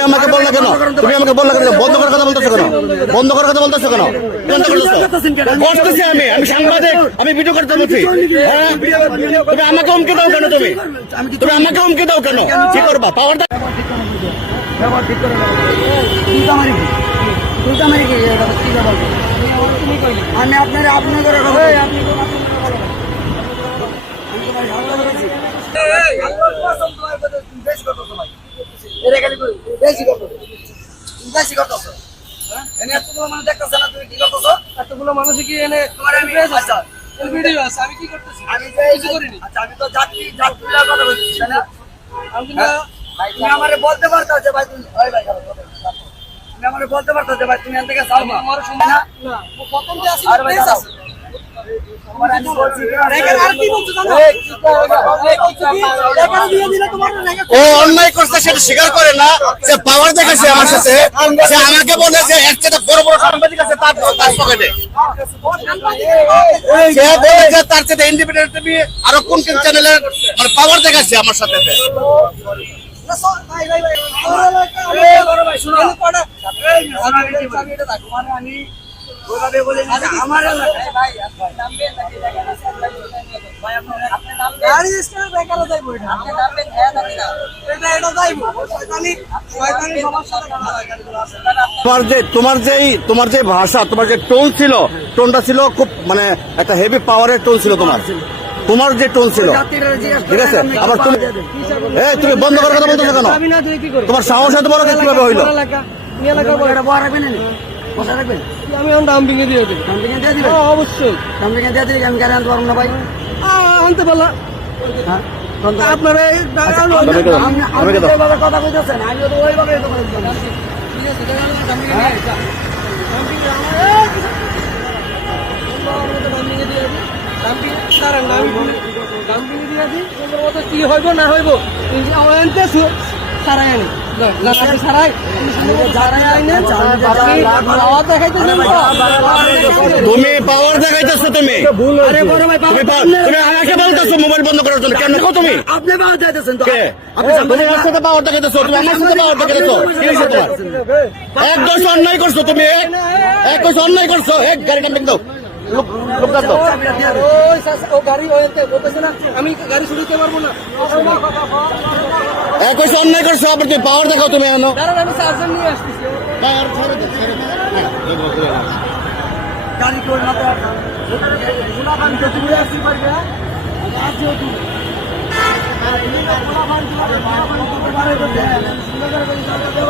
তুমি আমাকে বল না কেন? তুমি আমাকে বল না কেন? বন্ধ করার কথা বলতেছো কেন? বন্ধ করার কথা বলতেছো কেন? করতেছো আমি আমি সাংবাদিক, আমি ভিডিও করতে বলছি। হ্যাঁ? তুমি আমাকে হুমকি দাও কেন তুমি? তুমি আমাকে হুমকি দাও কেন? কি করবা? পাওয়ার ঠিক করে আমি আপনার আপনার করে কথা বলি। আমি তো ভাই ভালো কথা বলছি। বেশি করতেছো ভাই। এটা খালি কই, বেশি করতেছো। তুমি বেশি করতেছো। হ্যাঁ? এনে এতগুলো মানুষ দেখতেছে না, তুমি কি করতেছো? এতগুলো মানুষ কি এনে তোমার আমি- আচ্ছা, ভিডিও আছে আমি কি করতেছি? আমি কিছু করিনি। আচ্ছা, আমি তো যাত্রী যাত্রীরা কথা বলছি তাই না? আমি ভাই, তুমি আমারে বলতে পারতো যে ভাই তুমি ওই ভাই। তুমি আমারে বলতে পারতো যে ভাই তুমি এখান থেকে যাও। আমার সময় না? না প্রথম যে আসি আর ভাই ও অন্যায় করছে সেটা স্বীকার করে না সে পাওয়ার দেখাচ্ছে আমার সাথে সে আমাকে বলে যে এর চেয়ে বড় বড় সাংবাদিক আছে তার তার পকেটে তার চেয়ে ইন্ডিপেন্ডেন্ট টিভি আরও কোন কোন চ্যানেলে মানে পাওয়ার দেখাচ্ছে আমার সাথে ভাই, তোমার যেই তোমার যে ভাষা, তোমার যে টোন ছিল টোনটা ছিল খুব মানে একটা হেভি পাওয়ারের টোন ছিল তোমার। তোমার যে টোন ছিল, ঠিক আছে? আবার তুমি তুমি বন্ধ করার কথা বলতেছো কেন? তোমার সাহস এত বড় কীভাবে হইল? আমি এখন ভেঙে দিয়ে দেবো থেকে দিয়ে দিবেন? হ্যাঁ, অবশ্যই থেকে দিয়ে দিলে আমি গাড়ি আনতে পারব না ভাই। আনতে হ্যাঁ? আপনারা এই আচ্ছা, কথা কইতেছেন, আমিও তো করে দিতাম। ঠিক আছে, দাম ভেঙে দাম ভেঙে দিয়ে যা। দাম ভেঙে আমার- এই, সুন্দর মতো দাম ভেঙে দিয়ে দিই। দাম ভেঙে- দাঁড়ান, দাম ভেঙে- দাম ভেঙে দিয়ে দিই। সুন্দর মতো কি হইব না হইব এই দেখাইতেছেন দেখাইতেছেন। তুমি পাওয়ার দেখাইতেছো তুমি? আরে তুমি আমাকে বলতেছো মোবাইল বন্ধ করার জন্য। কেন দেখো তুমি? আপনি কে? আপনি তুমি আমার সাথে পাওয়ার দেখাইতেছো তুমি আমার সাথে পাওয়ার দেখাইতেছো। কি হয়েছে তোমার? এক দোষ অন্যায় করছ তুমি এক দোষ অন্যায় করছ। এক গাড়ি দাও। ও গাড়ি এনতে বলতেছে না, আমি গাড়ি ছুটিতে পারব না। এক দোষ অন্যায় করছ আবার তুমি পাওয়ার দেখাও তুমি এনো। আমি নিয়ে আসতেছি। গাড়ি করে না তো? তুমি আসতে পারবে হ্যাঁ? আর আর তুমি গোলাপান গোলাপান করতে পারবে